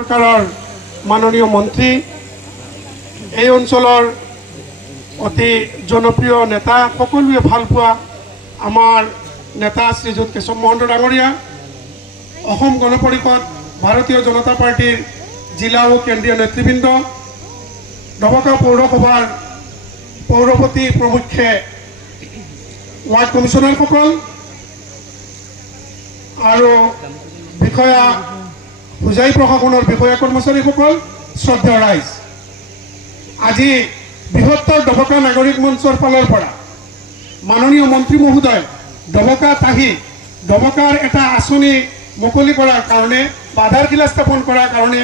সৰকাৰেৰ মাননীয় মন্ত্ৰী এই অঞ্চলেৰ অতি জনপ্ৰিয় নেতা সকলে ভাল পাওয়া আমাৰ নেতা শ্ৰীযুত কেশৱ মহন্ত ডাঙৰীয়া গণ পৰিষদ ভাৰতীয় জনতা পাৰ্টিৰ জিলা ও কেন্দ্ৰীয় নেতৃবৃন্দ ডবকা পৌৰসভাৰ পৌৰপতি প্ৰমুখে ওয়াৰ্ড কমিশনাৰ সকল আৰ বিষয়া পূজাৰী প্ৰশাসনেৰ বিষয়া কৰ্মচাৰী সকল শ্ৰদ্ধেয় ৰাইজ আজি বৃহত্তৰ ডবকা নাগৰিক মঞ্চৰ ফালৰ পৰা মাননীয় মন্ত্ৰী মহোদয় ডবকা আহি ডবকাৰ এটা আঁচনি মুকলি কৰাৰ কাৰণে বাধাৰশিলা স্থাপন কৰাৰ কাৰণে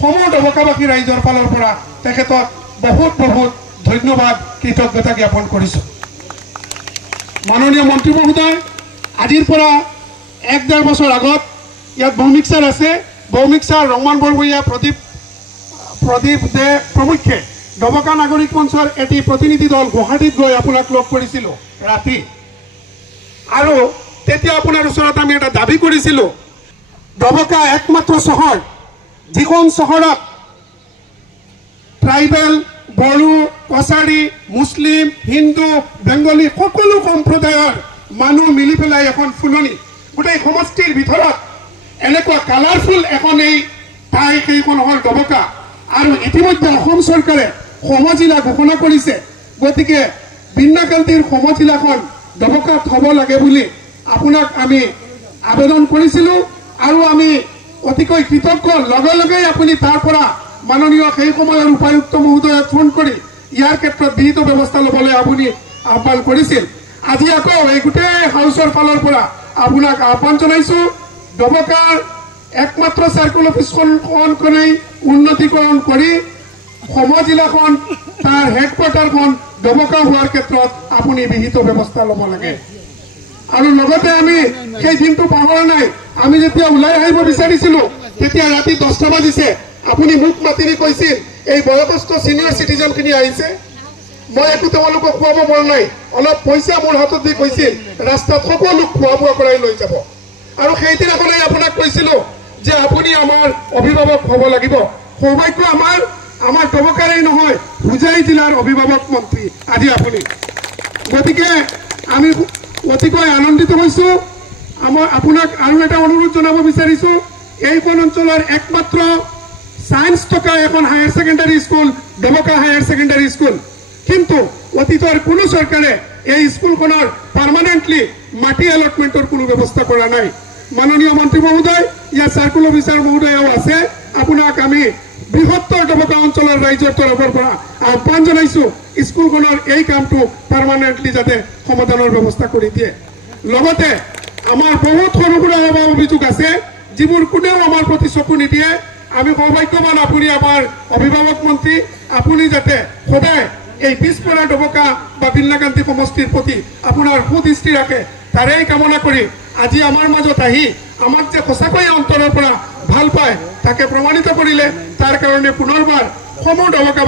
সমগ্ৰ ডবকাবাসী ৰাইজৰ ফালৰ পৰা তেখেতক বহুত বহুত ধন্যবাদ কৃতজ্ঞতা জ্ঞাপন কৰিছোঁ। মাননীয় মন্ত্ৰী মহোদয় আজিৰ পৰা 1-1.5 বছৰ আগত ইয়াত বহুমিক্সাৰ আছে, বহুমিক্সাৰ ৰহমান বৰভূঞা প্ৰদীপ দে প্ৰমুখ্যে ডবকা নাগৰিক মঞ্চৰ এটি প্ৰতিনিধি দল গুৱাহাটীত গৈ আপোনাক লগ কৰিছিলোঁ ৰাতি, আৰু তেতিয়া আপোনাৰ ওচৰত আমি এটা দাবী কৰিছিলোঁ ডবকা একমাত্ৰ চহৰ যিখন চহৰত ট্ৰাইবেল, বড়ো, কছাৰী, মুছলিম, হিন্দু, বেংগলী সকলো সম্প্ৰদায়ৰ মানুহ মিলি পেলাই এখন ফুলনি গোটেই সমষ্টিৰ ভিতৰত এনেকুৱা কালাৰফুল এখন এই ঠাই সেইখন হ'ল ডবকা। আৰু ইতিমধ্যে অসম চৰকাৰে সমজিলা ঘোষণা কৰিছে, গতিকে বিন্নাকান্তিৰ সমজিলাখন ডবকাত হ'ব লাগে বুলি আপোনাক আমি আবেদন কৰিছিলোঁ, আৰু আমি অতিকৈ কৃতজ্ঞ। লগে লগেই আপুনি তাৰ পৰা মাননীয় সেই সময়ৰ উপায়ুক্ত মহোদয়ক ফোন কৰি ইয়াৰ ক্ষেত্ৰত বিহিত ব্যৱস্থা ল'বলৈ আপুনি আহ্বান কৰিছিল। আজি আকৌ এই গোটেই হাউচৰ ফালৰ পৰা আপোনাক আহ্বান জনাইছোঁ, ডবকাৰ একমাত্ৰ চাৰ্কুল অফিচখনেই উন্নতিকৰণ কৰি সমজিলাখন তাৰ হেডকোৱাৰ্টাৰখন ডবকা হোৱাৰ ক্ষেত্ৰত আপুনি বিহিত ব্যৱস্থা ল'ব লাগে। আৰু লগতে আমি সেই দিনটো পাহৰা নাই, আমি যেতিয়া ওলাই আহিব বিচাৰিছিলোঁ তেতিয়া ৰাতি 10টা বাজিছে, আপুনি মোক মাতি কৈছিল এই বয়সস্থ চিনিয়ৰ চিটিজেনখিনি আহিছে, মই একো তেওঁলোকক খুৱাব পৰা নাই, অলপ পইচা মোৰ হাতত দি কৈছিল ৰাস্তাত সকলো খোৱা বোৱা কৰাই লৈ যাব। আৰু সেইদিনাখনেই আপোনাক কৈছিলোঁ যে আপুনি আমাৰ অভিভাৱক হ'ব লাগিব। সৌভাগ্য আমাৰ ডবকাৰেই নহয়, হোজাই জিলাৰ অভিভাৱক মন্ত্ৰী আজি আপুনি। গতিকে আমি অতিকৈ আনন্দিত হৈছোঁ। আপোনাক আৰু এটা অনুৰোধ জনাব বিচাৰিছোঁ, এইখন অঞ্চলৰ একমাত্ৰ সায়েন্স থকা এখন higher secondary school Doboka higher secondary school, কিন্তু অতীতৰ কোনো চৰকাৰে এই স্কুলখনৰ পাৰ্মানেণ্টলি মাটি এলটমেণ্টৰ কোনো ব্যৱস্থা কৰা নাই। মাননীয় মন্ত্ৰী মহোদয়, ইয়াৰ চাৰ্কুল অফিচাৰ মহোদয়ও আছে, আপোনাক আমি বৃহত্তৰ ডবকা অঞ্চলৰ ৰাইজৰ তৰফৰ পৰা আহ্বান জনাইছোঁ স্কুলখনৰ এই কামটো পাৰ্মানেণ্টলি যাতে সমাধানৰ ব্যৱস্থা কৰি দিয়ে। লগতে আমাৰ বহুত সৰু সুৰা অভিযোগ আছে যিবোৰ কোনেও আমাৰ প্ৰতি চকু নিদিয়ে। আমি সৌভাগ্যৱান আপুনি আমাৰ অভিভাৱক মন্ত্ৰী, আপুনি যাতে সদায় এই পিছপৰা ডবকা বা বিন্নাকান্তি সমষ্টিৰ প্ৰতি আপোনাৰ সুদৃষ্টি ৰাখে তাৰেই কামনা কৰি আজি আমাৰ মাজত আহি আমাক যে সঁচাকৈ অন্তৰৰ পৰা ভাল পায় তাকে প্ৰমাণিত কৰিলে, তাৰ কাৰণে পুনৰবাৰ সমগ্ৰ ডবকা